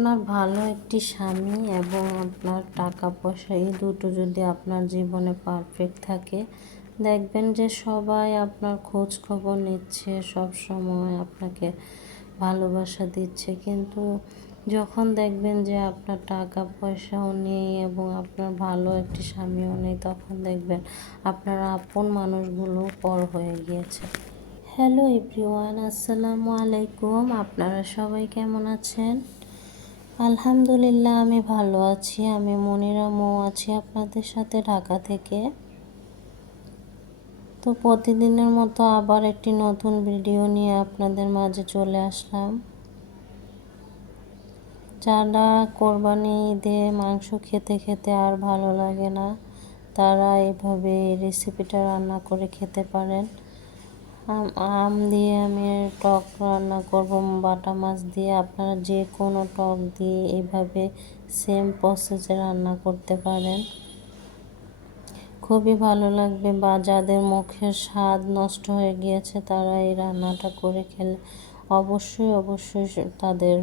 আপনার ভালো একটি স্বামী এবং আপনার টাকা পয়সা এই দুটো যদি আপনার জীবনে পারফেক্ট থাকে, দেখবেন যে সবাই আপনার খোঁজ খবর নিচ্ছে, সব সময় আপনাকে ভালোবাসা দিচ্ছে। কিন্তু যখন দেখবেন যে আপনার টাকা পয়সাও নেই এবং আপনার ভালো একটি স্বামীও নেই, তখন দেখবেন আপনার আপন মানুষগুলো পর হয়ে গিয়েছে। হ্যালো এভরিওয়ান, আসসালামু আলাইকুম। আপনারা সবাই কেমন আছেন? আলহামদুলিল্লাহ, আমি ভালো আছি। আমি মনিরা মৌ আছি আপনাদের সাথে ঢাকা থেকে। তো প্রতিদিনের মতো আবার একটি নতুন ভিডিও নিয়ে আপনাদের মাঝে চলে আসলাম। যারা কোরবানি ঈদে মাংস খেতে খেতে আর ভালো লাগে না, তারা এইভাবে রেসিপিটা রান্না করে খেতে পারেন। আম দিয়ে আমি টক রান্না করব, বাটা মাছ দিয়ে। আপনারা যে কোনো টক দিয়ে এইভাবে সেম প্রসেসে রান্না করতে পারেন, খুবই ভালো লাগবে। বা যাদের মুখের স্বাদ নষ্ট হয়ে গিয়েছে, তারা এই রান্নাটা করে খেলে অবশ্যই তাদের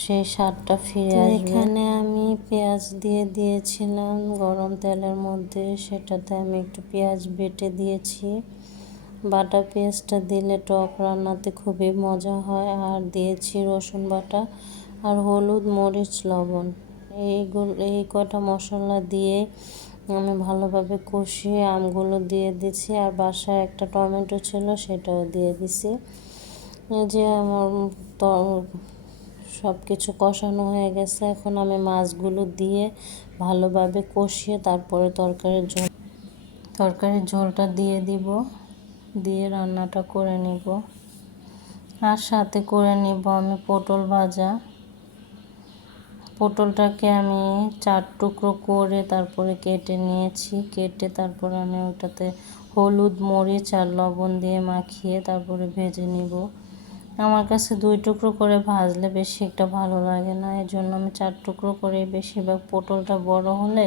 সেই স্বাদটা ফিরে আসবে। এখানে আমি পেঁয়াজ দিয়ে দিয়েছিলাম গরম তেলের মধ্যে, সেটাতে আমি একটু পেঁয়াজ বেটে দিয়েছি। বাটা পেঁয়াজটা দিলে টক রান্নাতে খুবই মজা হয়। আর দিয়েছি রসুন বাটা আর হলুদ, মরিচ, লবণ। এই কটা মশলা দিয়ে আমি ভালোভাবে কষিয়ে আমগুলো দিয়ে দিচ্ছি। আর বাসায় একটা টমেটো ছিল, সেটাও দিয়ে দিছি। এই যে আমার সব কিছু কষানো হয়ে গেছে। এখন আমি মাছগুলো দিয়ে ভালোভাবে কষিয়ে তারপরে তরকারির ঝোলটা দিয়ে দিব, দিয়ে রান্নাটা করে নিব। আর সাথে করে নিব আমি পটল ভাজা। পটলটাকে আমি 4 টুকরো করে তারপরে কেটে নিয়েছি। কেটে তারপরে আমি ওটাতে হলুদ, মরিচ আর লবণ দিয়ে মাখিয়ে তারপরে ভেজে নিব। আমার কাছে 2 টুকরো করে ভাজলে বেশি একটা ভালো লাগে না, এই জন্য আমি 4 টুকরো করে, বেশিরভাগ পটলটা বড় হলে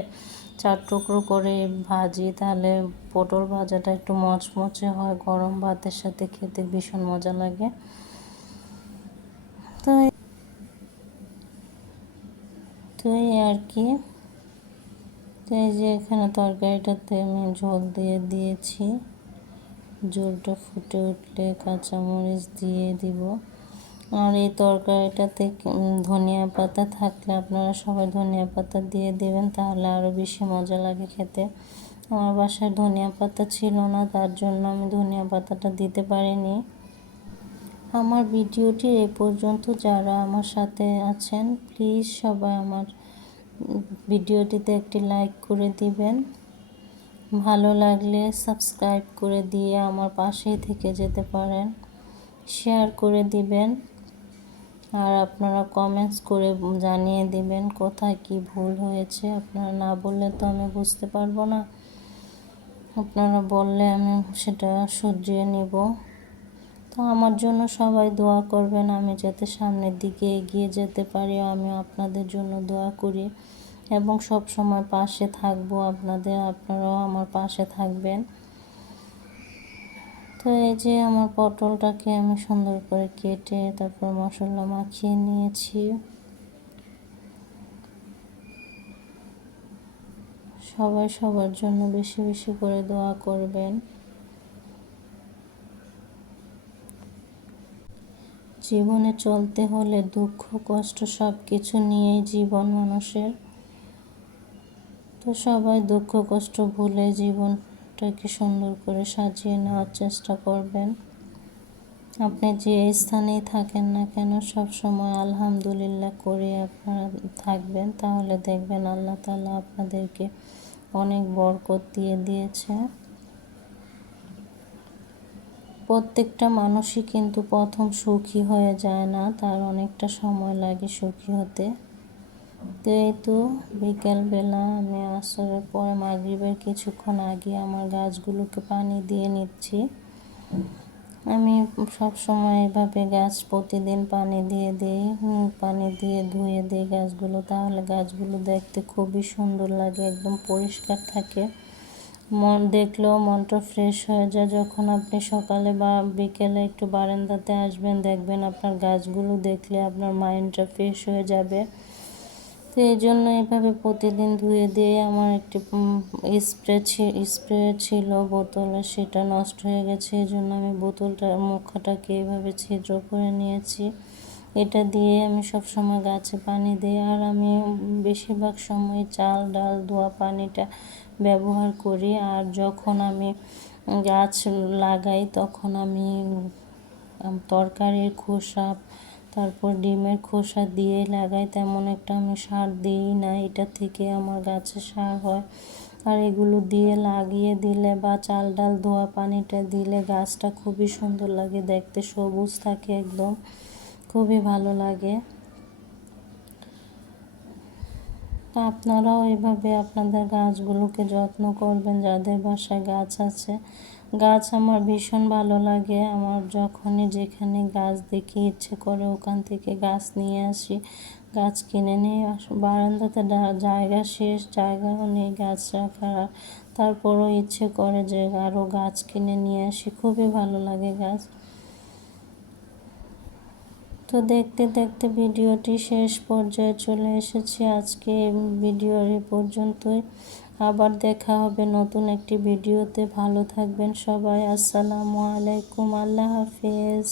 4 টুকরো করে ভাজি, তাহলে পটল ভাজাটা একটু মচমচে হয়, গরম ভাতের সাথে খেতে ভীষণ মজা লাগে। তো এই আর কি। তো এই যে এখানে তরকারিটাতে আমি ঝোল দিয়ে দিয়েছি। ঝোলটা ফুটে উঠলে কাঁচামরিচ দিয়ে দিব। আর এই তরকারিটাতে ধনিয়া পাতা থাকলে আপনারা সবাই ধনিয়া পাতা দিয়ে দেবেন, তাহলে আরও বেশি মজা লাগে খেতে। আমার বাসায় ধনিয়া পাতা ছিল না, তার জন্য আমি ধনিয়া পাতাটা দিতে পারিনি। আমার ভিডিওটি এই পর্যন্ত। যারা আমার সাথে আছেন, প্লিজ সবাই আমার ভিডিওটিতে একটি লাইক করে দিবেন। ভালো লাগলে সাবস্ক্রাইব করে দিয়ে আমার পাশেই থেকে যেতে পারেন। শেয়ার করে দিবেন। আর আপনারা কমেন্টস করে জানিয়ে দিবেন কোথায় কি ভুল হয়েছে। আপনারা না বললে তো আমি বুঝতে পারবো না, আপনারা বললে আমি সেটা শুধরিয়ে নিব। তো আমার জন্য সবাই দোয়া করবেন, আমি যাতে সামনের দিকে এগিয়ে যেতে পারি। আমিও আপনাদের জন্য দোয়া করি এবং সব সময় পাশে থাকবো আপনারাও আমার পাশে থাকবেন। তো এই যে আমার পটলটাকে আমি সুন্দর করে কেটে তারপর মশলা মাখিয়ে নিয়েছি। সবাই সবার জন্য বেশি বেশি করে দোয়া করবেন। জীবনে চলতে হলে দুঃখ কষ্ট সব কিছু নিয়েই জীবন মানুষের। তো সবাই দুঃখ কষ্ট ভুলে জীবনটাকে সুন্দর করে সাজিয়ে নেওয়ার চেষ্টা করবেন। আপনি যে স্থানেই থাকেন না কেন, সব সময় আলহামদুলিল্লাহ করে আপনারা থাকবেন, তাহলে দেখবেন আল্লাহ তাআলা আপনাদেরকে অনেক বরকত দিয়ে দিয়েছে। প্রত্যেকটা মানুষই কিন্তু প্রথম সুখী হয়ে যায় না, তার অনেকটা সময় লাগে সুখী হতে। তো এই তো বিকেলবেলা আমি আসরের পরে মাগরিবের কিছুক্ষণ আগে আমার গাছগুলোকে পানি দিয়ে নিচ্ছি। আমি সব সময় এভাবে গাছ প্রতিদিন পানি দিয়ে ধুয়ে দিই গাছগুলো, তাহলে গাছগুলো দেখতে খুবই সুন্দর লাগে, একদম পরিষ্কার থাকে। মন দেখলেও মনটা ফ্রেশ হয়ে যায়। যখন আপনি সকালে বা বিকেলে একটু বারান্দাতে আসবেন, দেখবেন আপনার গাছগুলো দেখলে আপনার মাইন্ডটা ফ্রেশ হয়ে যাবে। তো এই জন্য এভাবে প্রতিদিন ধুয়ে দিয়ে আমার একটি স্প্রে ছিল বোতলে, সেটা নষ্ট হয়ে গেছে। এই জন্য আমি বোতলটার মুখটাকে এভাবে ছিদ্র করে নিয়েছি। এটা দিয়ে আমি সব সময় গাছে পানি দিই। আর আমি বেশিরভাগ সময় চাল ডাল ধোয়া পানিটা ব্যবহার করি। আর যখন আমি গাছ লাগাই তখন আমি তরকারির খোসা, তারপর ডিমের খোসা দিয়ে লাগাই। তেমন একটা আমি সার দিই না, এটা থেকে আমার গাছে সার হয়। আর এগুলো দিয়ে লাগিয়ে দিলে বা চাল ডাল ধোয়া পানিটা দিলে গাছটা খুবই সুন্দর লাগে দেখতে, সবুজ থাকে একদম, খুবই ভালো লাগে। তো আপনারাও এভাবে আপনাদের গাছগুলোকে যত্ন করবেন, যাদের বাসায় গাছ আছে। গাছ আমার ভীষণ ভালো লাগে। আমার যখনই যেখানে গাছ দেখি ইচ্ছে করে ওখান থেকে গাছ নিয়ে আসি, গাছ কিনে নিয়ে বারান্দাতে জায়গা শেষ, জায়গাও নেই গাছ রাখার। তারপরও ইচ্ছে করে যে আরও গাছ কিনে নিয়ে আসি, খুবই ভালো লাগে গাছ। তো দেখতে দেখতে ভিডিওটি শেষ পর্যায়ে চলে এসেছি। আজকে ভিডিওর এ পর্যন্তই। আবার দেখা হবে নতুন একটি ভিডিওতে। ভালো থাকবেন সবাই। আসসালামু আলাইকুম, আল্লাহ হাফেজ।